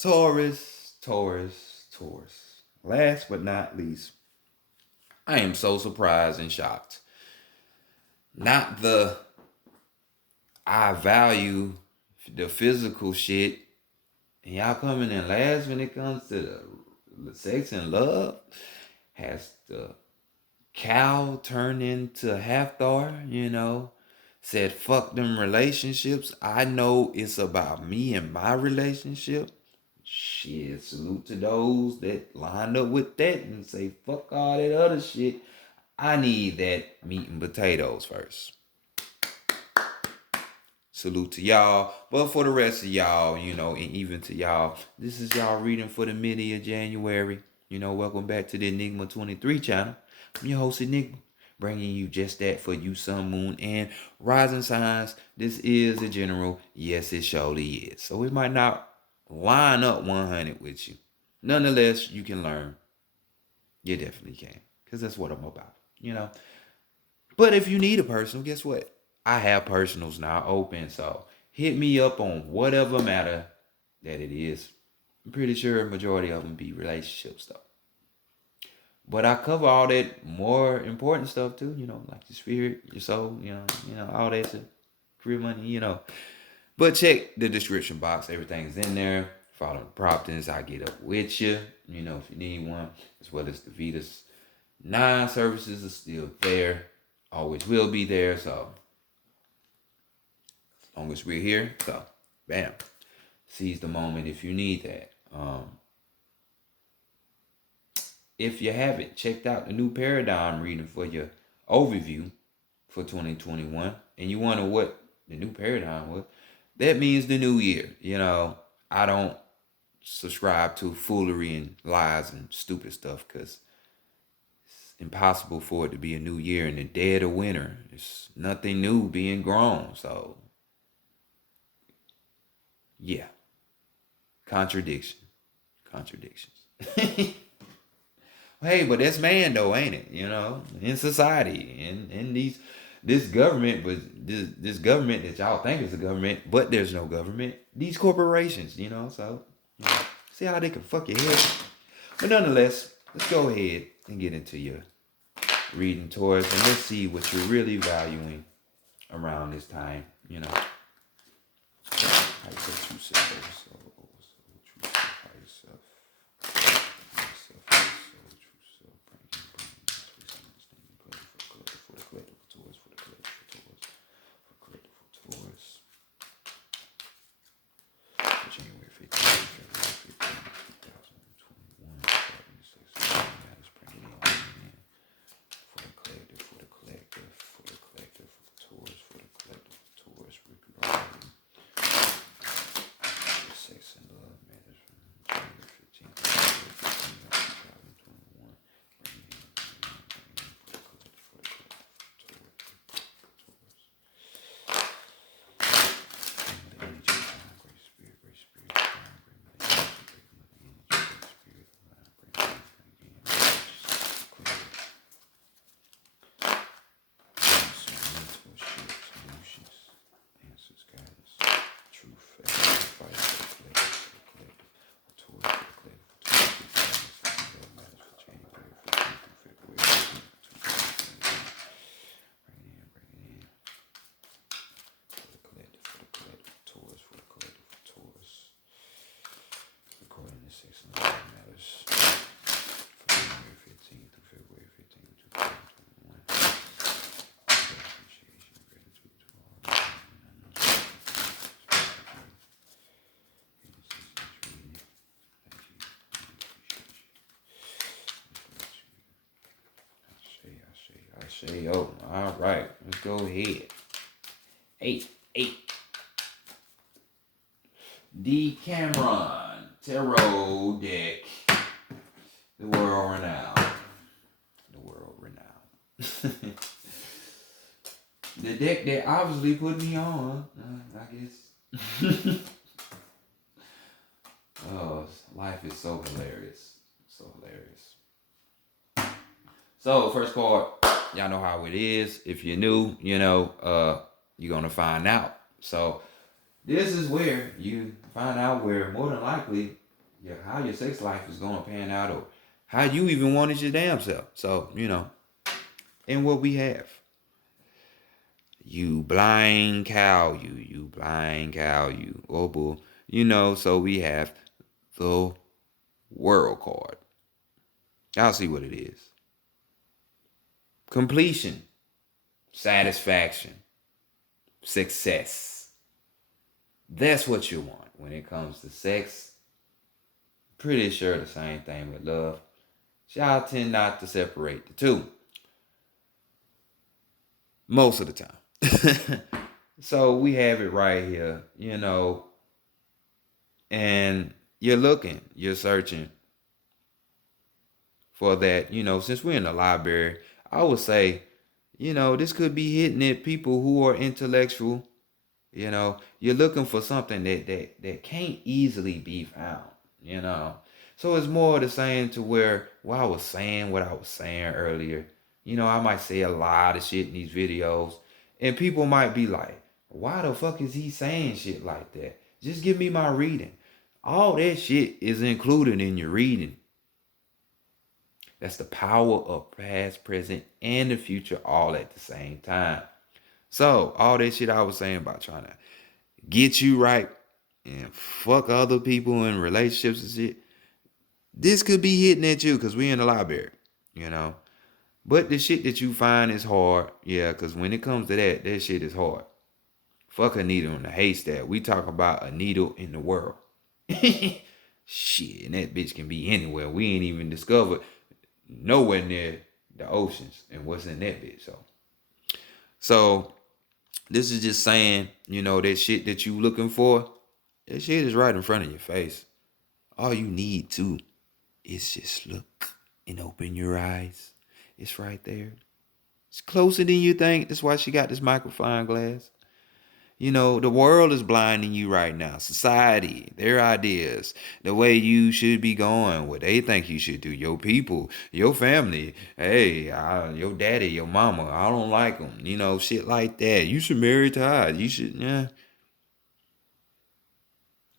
Taurus, Taurus, Taurus. Last but not least, I am so surprised and shocked. Not the I value the physical shit, and y'all coming in last when it comes to the sex and love. Has the cow turned into Hafthor, said fuck them relationships. I know it's about me and my relationship. Shit, salute to those that lined up with that and say fuck all that other shit. I need that meat and potatoes first. Salute to y'all. But for the rest of y'all, and even to y'all, this is y'all reading for the middle of January. Welcome back to the Enigma 23 channel. I'm your host, Enigma, bringing you just that for you, sun, moon, and rising signs. This is a general. Yes, it surely is. So it might not line up 100 with you. Nonetheless, you can learn. You definitely can. Because that's what I'm about. But if you need a personal, guess what? I have personals now open. So hit me up on whatever matter that it is. I'm pretty sure a majority of them be relationship stuff. But I cover all that more important stuff too, like your spirit, your soul, all that shit. Career money. But check the description box. Everything's in there. Follow the promptings. I get up with you. If you need one, as well as the Vitas 9 services are still there. Always will be there. So as long as we're here, so bam. Seize the moment if you need that. If you haven't checked out the new paradigm reading for your overview for 2021 and you wonder what the new paradigm was, that means the new year. I don't subscribe to foolery and lies and stupid stuff because it's impossible for it to be a new year in the dead of winter. It's nothing new being grown. So, yeah, contradictions. Hey, but that's man though, ain't it? In society and in this government, but this government that y'all think is a government, but there's no government. These corporations, so see how they can fuck your head. But nonetheless, let's go ahead and get into your reading, Taurus, and let's see what you're really valuing around this time. How you yourself. Yo, all right, let's go ahead. Eight. The Cameron Tarot deck. The world renowned. The deck that obviously put me on, I guess. Oh, life is so hilarious. So, first card, y'all know how it is. If you're new, you're going to find out. So, this is where you find out where more than likely how your sex life is going to pan out, or how you even wanted your damn self. So, and what we have. You blind cow, you blind cow, you. Oh, bull. So we have the world card. I'll see what it is. Completion, satisfaction, success. That's what you want when it comes to sex. Pretty sure the same thing with love. Y'all tend not to separate the two. Most of the time. So we have it right here, and you're searching for that, since we're in the library, I would say, this could be hitting at people who are intellectual. You're looking for something that can't easily be found, you know. So it's more the same to where I was saying what I was saying earlier. I might say a lot of shit in these videos, and people might be like, why the fuck is he saying shit like that? Just give me my reading. All that shit is included in your reading. That's the power of past, present, and the future all at the same time. So, all that shit I was saying about trying to get you right and fuck other people in relationships and shit, this could be hitting at you because we in the library, you know. But the shit that you find is hard, yeah, because when it comes to that shit is hard. Fuck a needle in a haystack. We talk about a needle in the world. Shit, and that bitch can be anywhere. We ain't even discovered nowhere near the oceans and what's in that bitch. So this is just saying, that shit that you looking for, that shit is right in front of your face. All you need to is just look and open your eyes. It's right there. It's closer than you think. That's why she got this microphone glass. The world is blinding you right now. Society, their ideas, the way you should be going, what they think you should do, your people, your family. Hey, your daddy, your mama, I don't like them. Shit like that. You should marry Todd. You should, yeah.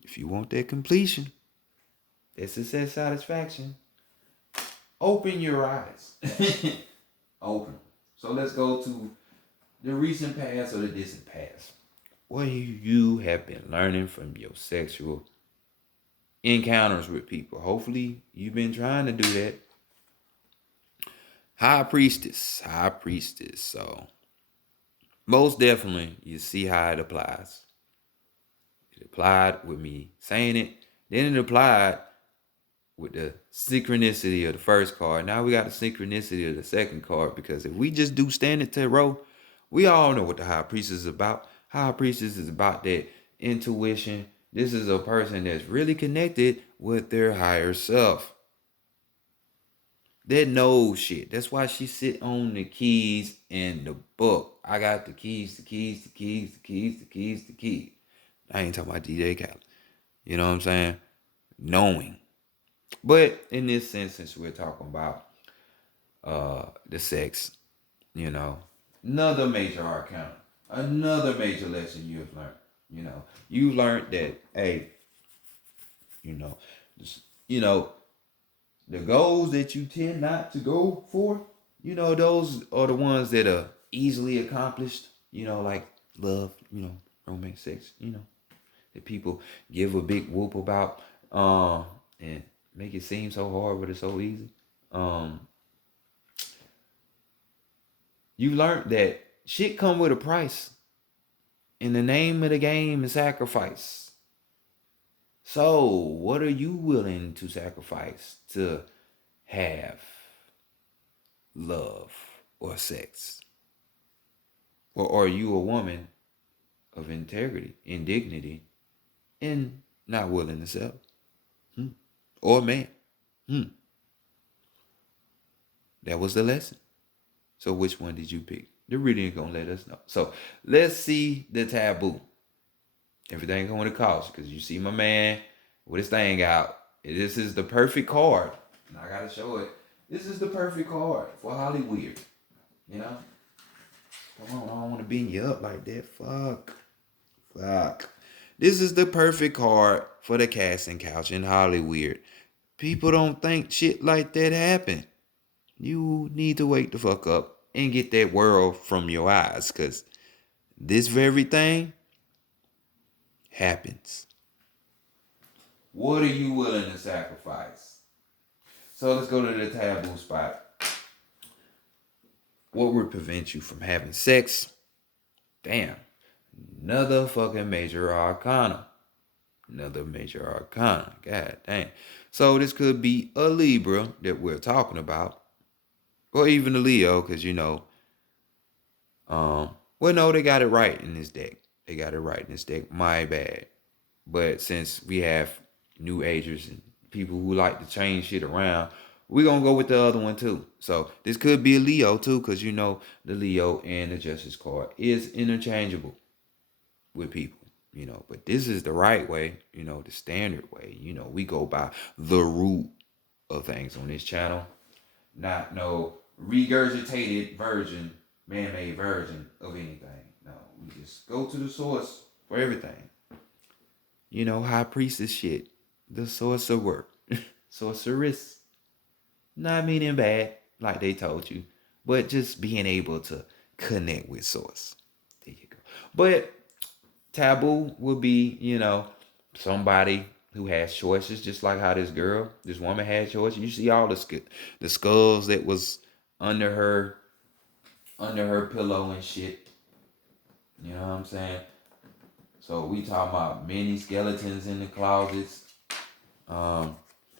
If you want that completion, that success satisfaction, open your eyes. Open. So let's go to the recent past or the distant past. What you have been learning from your sexual encounters with people. Hopefully, you've been trying to do that. High Priestess. So, most definitely, you see how it applies. It applied with me saying it. Then it applied with the synchronicity of the first card. Now we got the synchronicity of the second card, because if we just do standard tarot, we all know what the High Priestess is about. High Priestess is about that intuition. This is a person that's really connected with their higher self. That knows shit. That's why she sit on the keys in the book. I got the keys, the keys, the keys, the keys, the keys, the keys. I ain't talking about DJ Khaled. You know what I'm saying? Knowing. But in this sense, since we're talking about the sex, another major arcana, another major lesson you have learned. You learned that, hey, just, the goals that you tend not to go for, those are the ones that are easily accomplished, like love, romance, sex, that people give a big whoop about, and make it seem so hard, but it's so easy. You learned that shit come with a price. And the name of the game is sacrifice. So, what are you willing to sacrifice to have love or sex? Or are you a woman of integrity and dignity and not willing to sell? Or a man? That was the lesson. So which one did you pick? The reading is going to let us know. So let's see the taboo. Everything going to cost, because you see my man with his thing out. This is the perfect card. And I got to show it. This is the perfect card for Hollywood. Come on, I don't want to beat you up like that. Fuck. This is the perfect card for the casting couch in Hollywood. People don't think shit like that happen. You need to wake the fuck up and get that world from your eyes, because this very thing happens. What are you willing to sacrifice? So let's go to the taboo spot. What would prevent you from having sex? Damn. Another fucking major arcana. Another major arcana. God damn. So this could be a Libra that we're talking about. Or even a Leo, because well, no, they got it right in this deck. They got it right in this deck. My bad. But since we have new agers and people who like to change shit around, we're going to go with the other one too. So this could be a Leo too, because the Leo and the Justice card is interchangeable with people. But this is the right way, the standard way. We go by the root of things on this channel, not no regurgitated version, man-made version of anything. No, we just go to the source for everything. High priestess shit, the sorcerer, sorceress, not meaning bad like they told you, but just being able to connect with source. There you go. But taboo would be, somebody who has choices, just like how this woman had choices. You see all the skulls that was under her pillow and shit. You know what I'm saying? So we talking about many skeletons in the closets.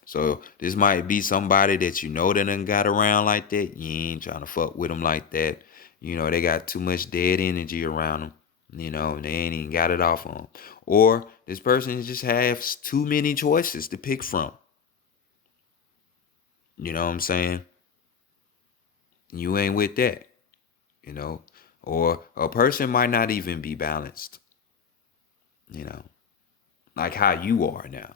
So this might be somebody that that done got around like that. You ain't trying to fuck with them like that. They got too much dead energy around them. And they ain't even got it off on them. Or this person just has too many choices to pick from. You know what I'm saying? You ain't with that. Or a person might not even be balanced. Like how you are now.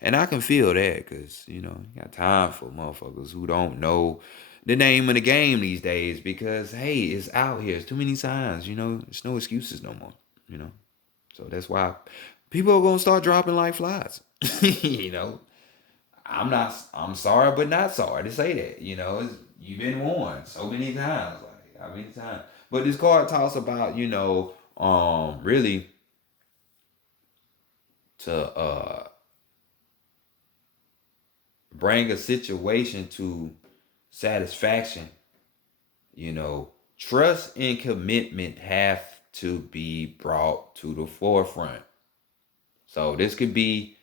And I can feel that because, you got time for motherfuckers who don't know the name of the game these days because, hey, it's out here. It's too many signs, there's no excuses no more. So that's why people are going to start dropping like flies. I'm sorry, but not sorry to say that, you've been warned so many times, like how many times? But this card talks about, really to bring a situation to satisfaction. Trust and commitment have to be brought to the forefront. So this could be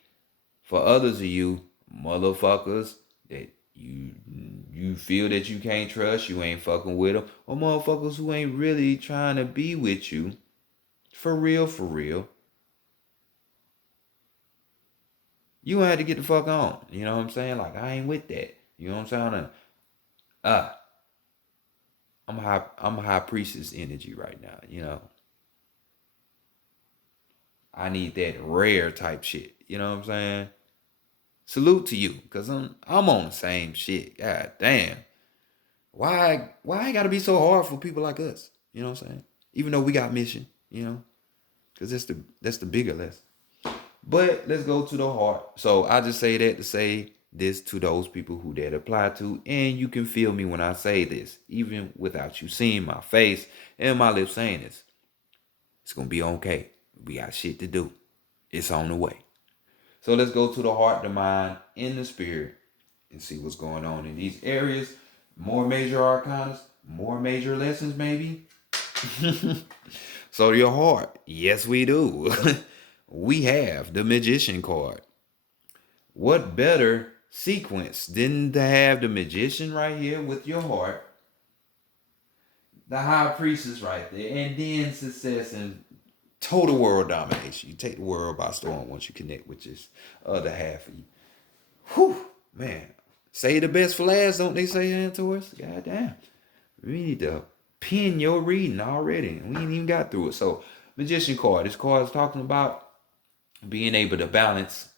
for others of you motherfuckers that you feel that you can't trust, you ain't fucking with them, or motherfuckers who ain't really trying to be with you for real, for real. You had to get the fuck on. You know what I'm saying? Like I ain't with that. You know what I'm saying? I'm a high priestess energy right now. I need that rare type shit. You know what I'm saying? Salute to you, cause I'm on the same shit. God damn. Why I gotta be so hard for people like us? You know what I'm saying? Even though we got mission. Cause that's the bigger lesson. But let's go to the heart. So I just say that to say this to those people who that apply to, and you can feel me when I say this, even without you seeing my face and my lips saying this. It's gonna be okay. We got shit to do. It's on the way. So let's go to the heart, the mind, and the spirit and see what's going on in these areas. More major arcanas, more major lessons, maybe. So your heart, yes, we do. We have the magician card. What better sequence than to have the magician right here with your heart, the high priestess right there, and then success and total world domination. You take the world by storm once you connect with this other half of you. Whew, man. Say the best for last, don't they say, Taurus? God damn. We need to pin your reading already. We ain't even got through it. So, magician card. This card is talking about being able to balance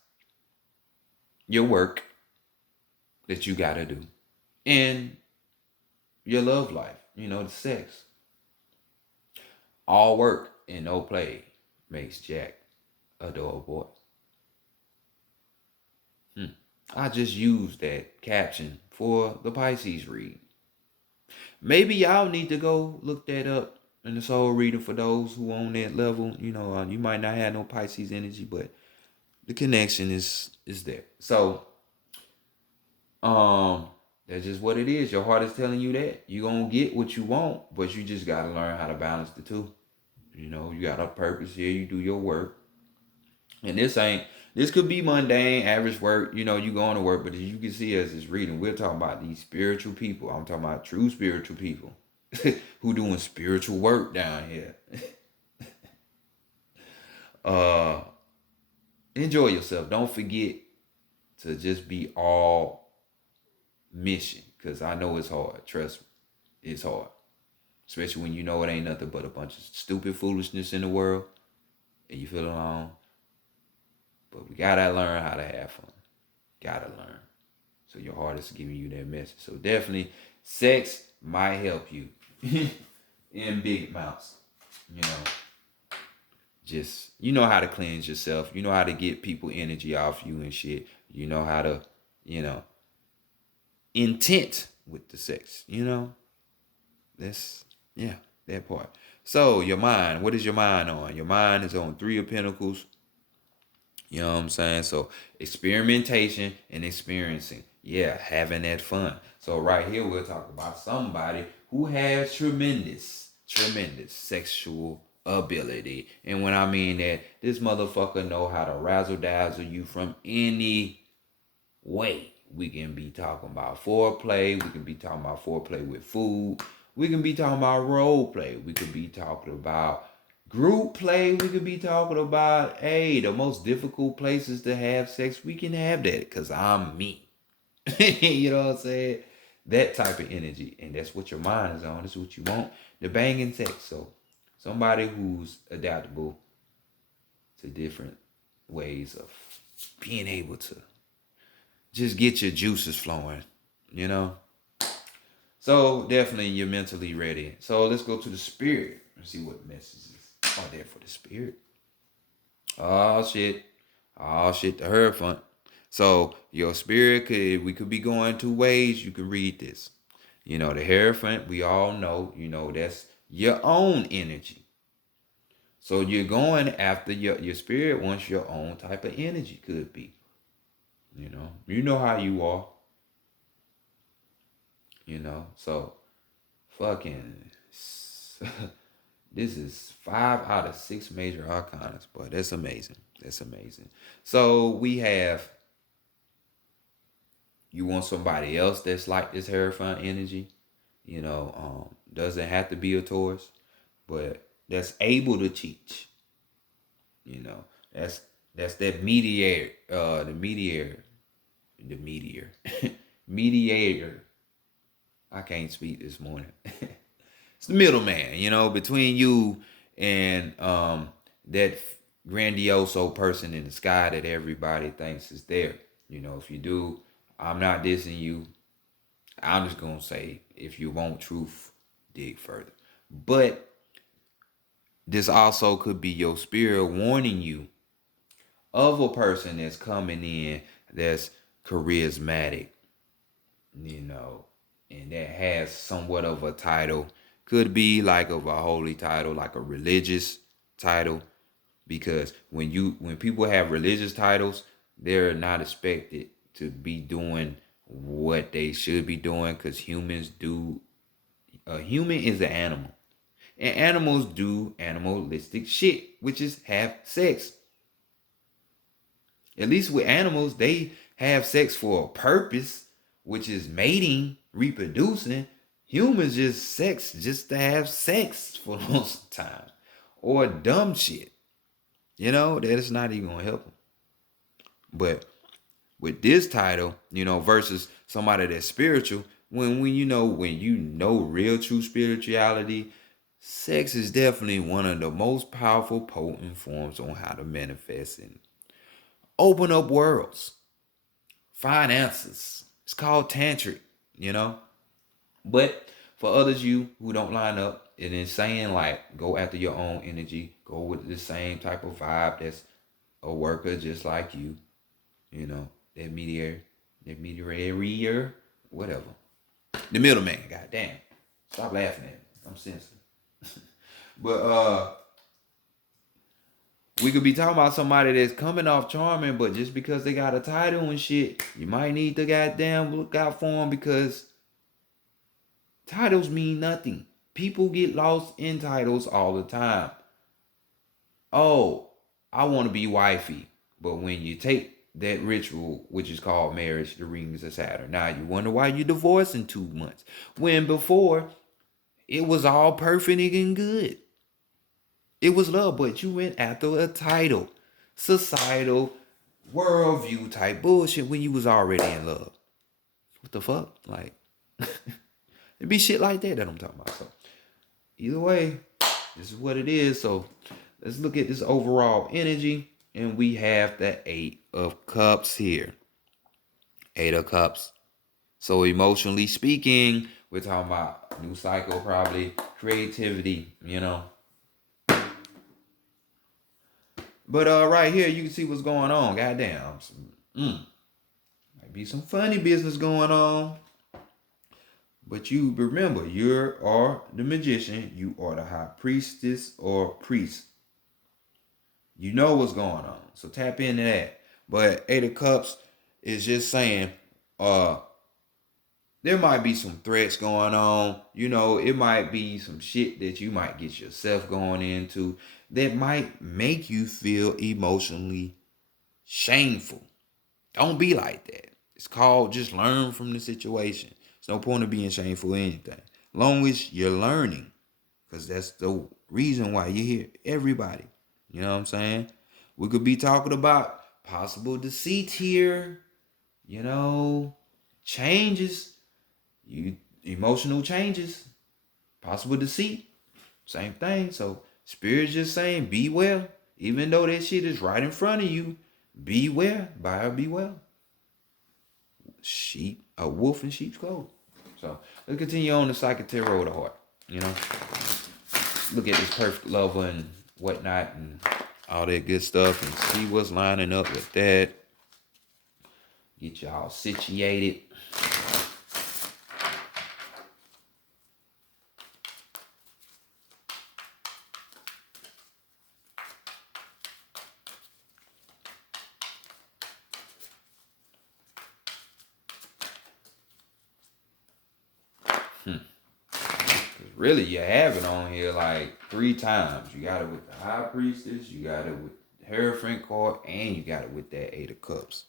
your work that you gotta do and your love life, the sex. All work and no play makes Jack. adorable. I just used that caption for the Pisces read. Maybe y'all need to go look that up in the soul reading for those who on that level. You might not have no Pisces energy, but the connection is there. So, um, that's just what it is. Your heart is telling you that you gonna get what you want, but you just gotta learn how to balance the two. You got a purpose here. You do your work, and this could be mundane, average work. You going to work, but as you can see as it's reading, we're talking about these spiritual people. I'm talking about true spiritual people who doing spiritual work down here. uh, Enjoy yourself. Don't forget to just be all mission, because I know it's hard. Trust me, it's hard, especially when you know it ain't nothing but a bunch of stupid foolishness in the world, and you feel alone. But we gotta learn how to have fun. Gotta learn. So your heart is giving you that message. So definitely, sex might help you in big amounts. You know, just how to cleanse yourself. You know how to get people energy off you and shit. You know how to, intent with the sex. That's that part. So your mind, what is your mind on? Your mind is on Three of Pentacles. You know what I'm saying? So experimentation and experiencing. Yeah, having that fun. So right here we'll talk about somebody who has tremendous sexual ability. And when I mean that, this motherfucker know how to razzle dazzle you from any way. We can be talking about foreplay. We can be talking about foreplay with food. We can be talking about role play. We could be talking about group play. We could be talking about, hey, the most difficult places to have sex. We can have that because I'm me. You know what I'm saying? That type of energy. And that's what your mind is on. That's what you want. The banging sex. So somebody who's adaptable to different ways of being able to just get your juices flowing, you know? So definitely you're mentally ready. So let's go to the spirit and see what messages are there for the spirit. Oh shit. Oh shit, the Hierophant. So your spirit we could be going two ways. You can read this. The Hierophant, we all know, that's your own energy. So you're going after your spirit wants your own type of energy, could be. You know how you are. So fucking this is 5 out of 6 major arcanas, boy. That's amazing. So we have, you want somebody else that's like this Hierophant energy, doesn't have to be a Taurus, but that's able to teach. That's that mediator, the meteor, mediator. I can't speak this morning. It's the middleman, between you and that grandioso person in the sky that everybody thinks is there. If you do, I'm not dissing you. I'm just gonna say, if you want truth, dig further. But this also could be your spirit warning you of a person that's coming in that's charismatic, and that has somewhat of a title. Could be like of a holy title, like a religious title, because when people have religious titles, they're not expected to be doing what they should be doing, because humans do. A human is an animal, and animals do animalistic shit, which is have sex. At least with animals, they have sex for a purpose, which is mating, reproducing. Humans just sex just to have sex for most of the time. Or dumb shit. That is not even gonna help them. But with this title, versus somebody that's spiritual, when real true spirituality, sex is definitely one of the most powerful, potent forms on how to manifest and open up worlds, finances. It's called tantric, But for others, you who don't line up, it is saying like, go after your own energy, go with the same type of vibe that's a worker just like you, you know, that mediator, whatever. The middleman, goddamn. Stop laughing at me. I'm sensitive. But we could be talking about somebody that's coming off charming, but just because they got a title and shit, you might need to goddamn look out for them, because titles mean nothing. People get lost in titles all the time. Oh, I want to be wifey. But when you take that ritual, which is called marriage, the rings of Saturn, now you wonder why you divorced in 2 months. When before, it was all perfect and good. It was love, but you went after a title, societal, worldview type bullshit when you was already in love. What the fuck? Like, it be shit like that I'm talking about. So, either way, this is what it is. So, let's look at this overall energy. And we have the 8 of Cups here. 8 of Cups. So, emotionally speaking, we're talking about new cycle, probably creativity, you know. But right here, you can see what's going on. Goddamn. Might be some funny business going on. But you remember, you are the magician. You are the high priestess or priest. You know what's going on. So tap into that. But 8 of Cups is just saying, there might be some threats going on. You know, it might be some shit that you might get yourself going into that might make you feel emotionally shameful. Don't be like that. It's called just learn from the situation. There's no point of being shameful or anything. Long as you're learning. Because that's the reason why you're here. Everybody. You know what I'm saying? We could be talking about possible deceit here. You know, changes. Emotional changes. Possible deceit. Same thing. So Spirit's just saying, be well. Even though that shit is right in front of you, beware. Buyer beware. A wolf in sheep's clothing. So let's continue on the Psychic Tarot of the Heart. You know, look at this perfect lover and whatnot and all that good stuff and see what's lining up with that. Get y'all situated. Really, you have it on here like 3 times. You got it with the High Priestess, you got it with the Hierophant card, and you got it with that 8 of Cups.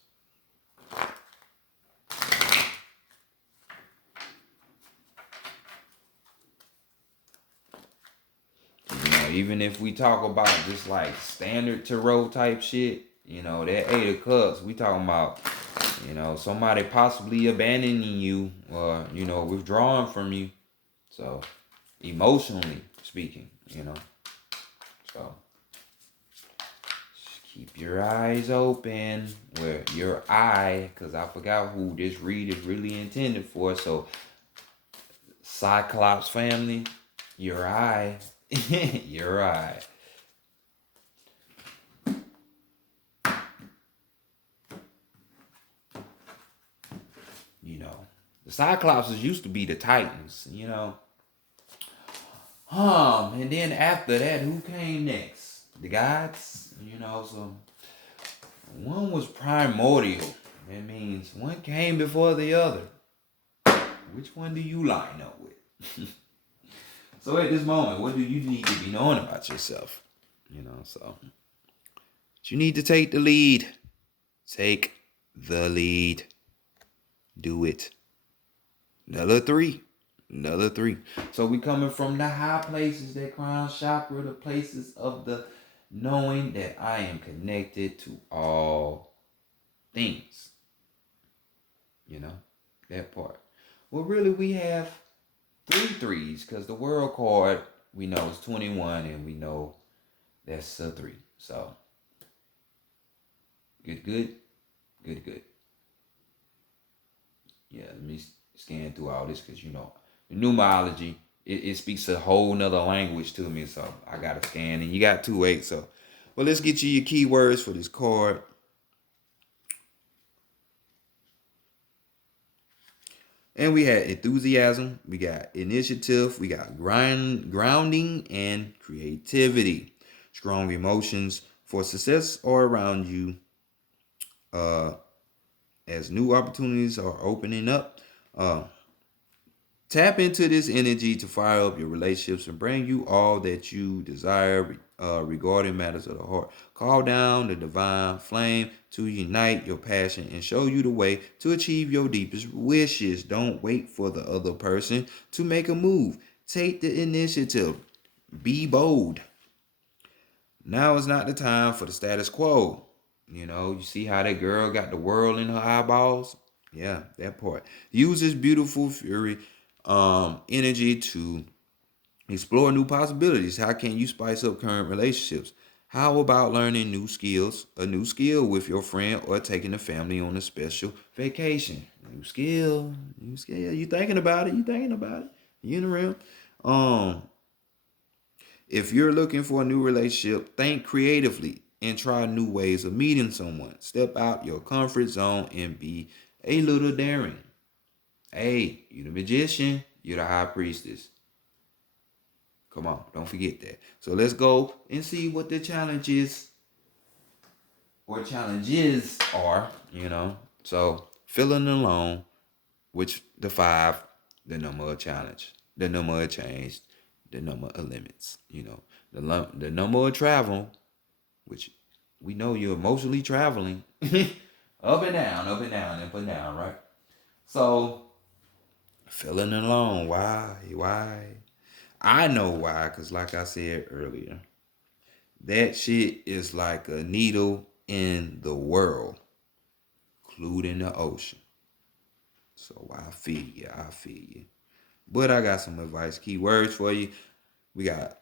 You know, even if we talk about just like standard tarot type shit, you know, that 8 of Cups, we talking about, you know, somebody possibly abandoning you or, you know, withdrawing from you. So, emotionally speaking, you know. So, just keep your eyes open. Where your eye, because I forgot who this read is really intended for. So, Cyclops family, your eye. Your eye. You know, the Cyclopses used to be the Titans, you know. And then after that, who came next? The gods, you know, so one was primordial. That means one came before the other. Which one do you line up with? So at this moment, what do you need to be knowing about yourself? You know, so you need to take the lead. Take the lead. Do it. Another 3. So we coming from the high places, that crown chakra, the places of the knowing that I am connected to all things. You know, that part. Well, really, we have 3 threes, because the world card we know is 21, and we know that's a 3. So, good. Yeah, let me scan through all this, because, you know, the numerology, it speaks a whole nother language to me, so I got to scan. And you got 2 8, so Well, let's get you your keywords for this card. And we had enthusiasm, we got initiative, we got grounding, and creativity. Strong emotions for success are around you uh, as new opportunities are opening up. Uh, Tap into this energy to fire up your relationships and bring you all that you desire regarding matters of the heart. Call down the divine flame to unite your passion and show you the way to achieve your deepest wishes. Don't wait for the other person to make a move. Take the initiative. Be bold. Now is not the time for the status quo. You see how that girl got the world in her eyeballs? Yeah, that part. Use this beautiful fury energy to explore new possibilities. How can you spice up current relationships? How about learning new skills, a new skill with your friend, or taking the family on a special vacation? New skill. You thinking about it? You thinking about it? You in the realm? Um, if you're looking for a new relationship, think creatively and try new ways of meeting someone. Step out your comfort zone and be a little daring. Hey, you the magician, you're the high priestess. Come on, don't forget that. So let's go and see what the challenges or challenges are. So feeling alone, which the 5, the number of challenge, the number of change, the number of limits. The number of travel, which we know you're emotionally traveling up and down, up and down, up and down, right? So feeling alone, why? I know why, because like I said earlier, that shit is like a needle in the world, clued in the ocean. So I feel you. But I got some advice, keywords for you. We got,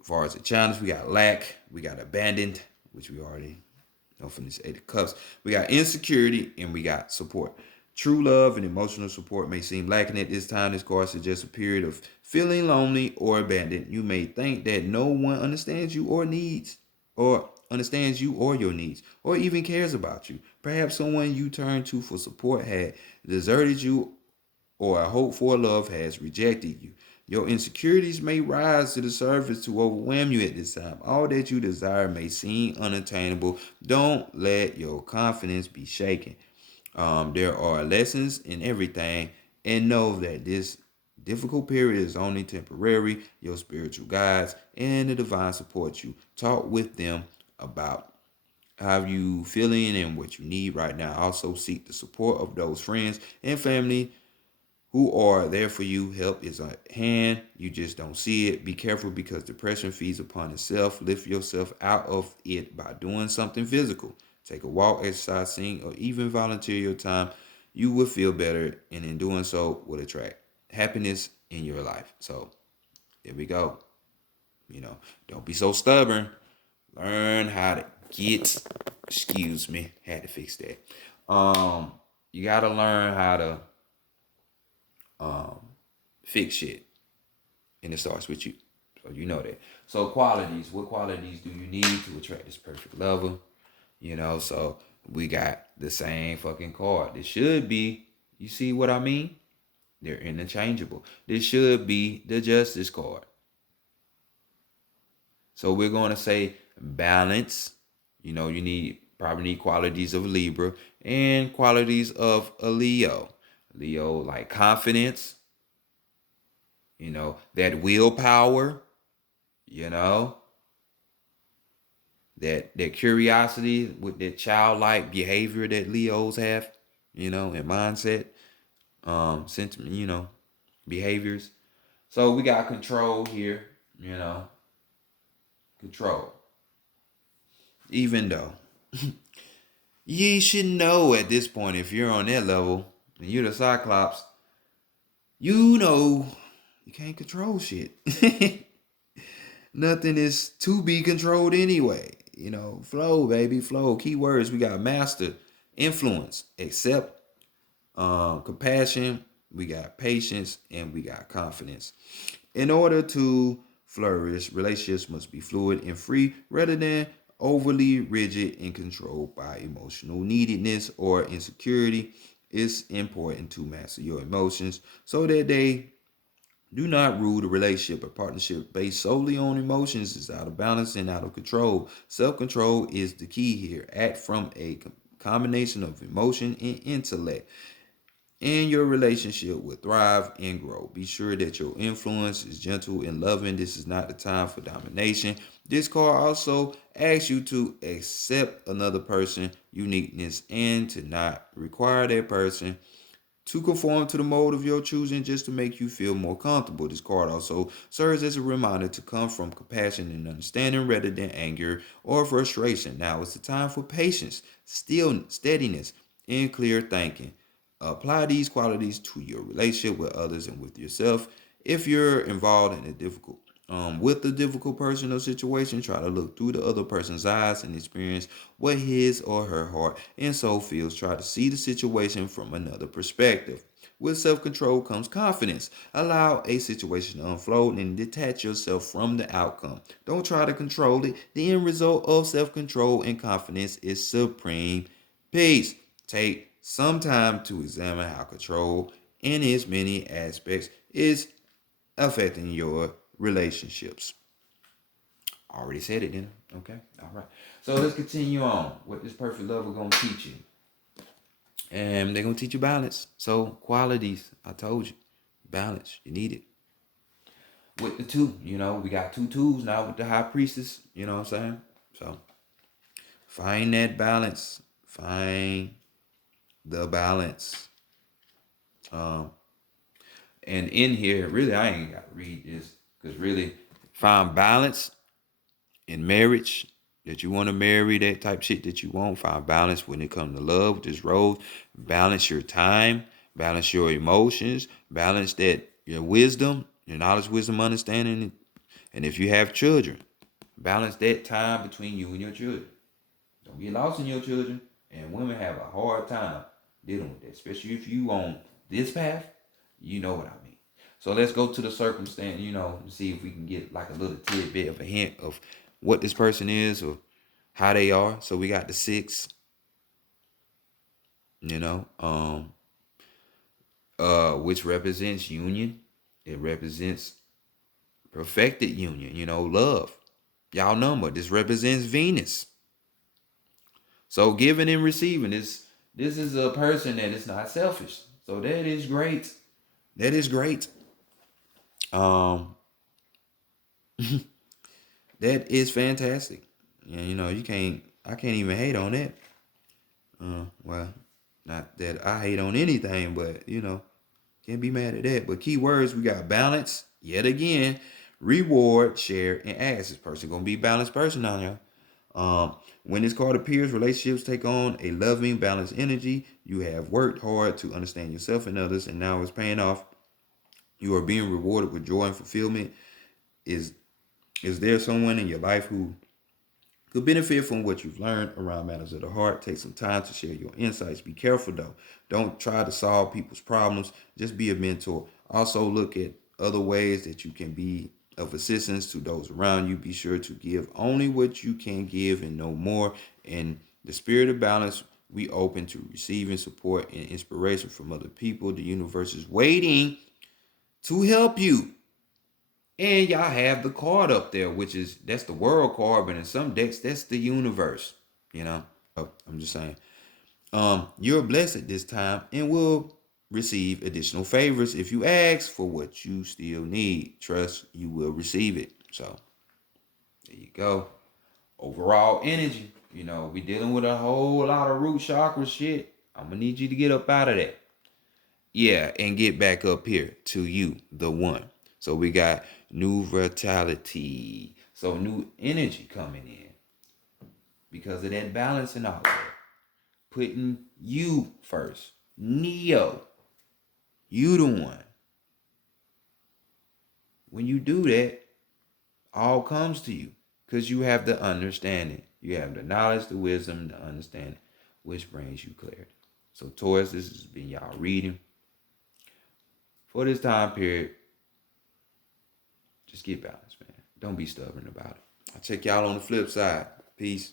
as far as the challenge, we got lack, we got abandoned, which we already know from this 8 of Cups. We got insecurity, and we got support. True love and emotional support may seem lacking at this time. This card suggests a period of feeling lonely or abandoned. You may think that no one understands you or your needs, or even cares about you. Perhaps someone you turn to for support had deserted you, or a hope for love has rejected you. Your insecurities may rise to the surface to overwhelm you at this time. All that you desire may seem unattainable. Don't let your confidence be shaken. There are lessons in everything, and know that this difficult period is only temporary. Your spiritual guides and the divine support you. Talk with them about how you feeling and what you need right now. Also seek the support of those friends and family who are there for you. Help is at hand. You just don't see it. Be careful, because depression feeds upon itself. Lift yourself out of it by doing something physical. Take a walk, exercise, sing, or even volunteer your time. You will feel better, and in doing so will attract happiness in your life. So there we go. Don't be so stubborn. Learn how to get, excuse me, had to fix that. You gotta learn how to fix shit, and it starts with you. So you know that. So qualities, what qualities do you need to attract this perfect lover? So we got the same fucking card. This should be, you see what I mean? They're interchangeable. This should be the justice card. So we're going to say balance. You probably need qualities of Libra and qualities of a Leo. Leo, like confidence, that willpower, you know, that curiosity with that childlike behavior that Leos have, and mindset, sentiment, behaviors. So we got control here, control. Even though ye should know at this point, if you're on that level and you're the Cyclops, you can't control shit. Nothing is to be controlled anyway. Flow, baby, flow. Keywords, we got master, influence, accept, compassion, we got patience, and we got confidence. In order to flourish, relationships must be fluid and free rather than overly rigid and controlled by emotional neediness or insecurity. It's important to master your emotions so that they do not rule the relationship. A partnership based solely on emotions is out of balance and out of control. Self control is the key here. Act from a combination of emotion and intellect, and your relationship will thrive and grow. Be sure that your influence is gentle and loving. This is not the time for domination. This card also asks you to accept another person's uniqueness and to not require that person to conform to the mode of your choosing just to make you feel more comfortable. This card also serves as a reminder to come from compassion and understanding rather than anger or frustration. Now it's the time for patience, steadiness, and clear thinking. Apply these qualities to your relationship with others and with yourself. If you're involved in a with a difficult person or situation, try to look through the other person's eyes and experience what his or her heart and soul feels. Try to see the situation from another perspective. With self-control comes confidence. Allow a situation to unfold and detach yourself from the outcome. Don't try to control it. The end result of self-control and confidence is supreme peace. Take some time to examine how control in its many aspects is affecting your relationships. Already said it, didn't I? Okay. All right. So let's continue on. What this perfect love is going to teach you. And they're going to teach you balance. So qualities, I told you. Balance. You need it. With the two, we got two tools now with the high priestess. You know what I'm saying? So find that balance. Find the balance. And in here, really, I ain't got to read this because really, find balance in marriage, that you want to marry, that type shit that you want. Find balance when it comes to love, this rose. Balance your time, balance your emotions, balance that your wisdom, your knowledge, wisdom, understanding. And if you have children, balance that time between you and your children. Don't get lost in your children. And women have a hard time dealing with that, especially if you on this path. You know what I mean. So let's go to the circumstance, and see if we can get like a little tidbit of a hint of what this person is or how they are. So we got the 6, which represents union. It represents perfected union, love. Y'all number. This represents Venus. So giving and receiving, this is a person that is not selfish. So that is great. That is great. That is fantastic. Yeah, I can't even hate on that. Well, not that I hate on anything, but can't be mad at that. But key words, we got balance, yet again, reward, share, and ask. This person gonna be a balanced person on here. When this card appears, relationships take on a loving, balanced energy. You have worked hard to understand yourself and others, and now it's paying off. You are being rewarded with joy and fulfillment. Is there someone in your life who could benefit from what you've learned around matters of the heart? Take some time to share your insights. Be careful though. Don't try to solve people's problems. Just be a mentor. Also look at other ways that you can be of assistance to those around you. Be sure to give only what you can give and no more. In the spirit of balance, we open to receiving support and inspiration from other people. The universe is waiting to help you. And y'all have the card up there, that's the world card, but in some decks, that's the universe, I'm just saying. You're blessed at this time and will receive additional favors if you ask for what you still need. Trust you will receive it. So there you go. Overall energy. We dealing with a whole lot of root chakra shit. I'm gonna need you to get up out of that. Yeah, and get back up here to you, the one. So we got new vitality. So new energy coming in because of that balance and all that. Putting you first. Neo. You the one. When you do that, all comes to you because you have the understanding. You have the knowledge, the wisdom, the understanding, which brings you clarity. So Taurus, this has been y'all reading. For this time period, just get balanced, man. Don't be stubborn about it. I'll check y'all on the flip side. Peace.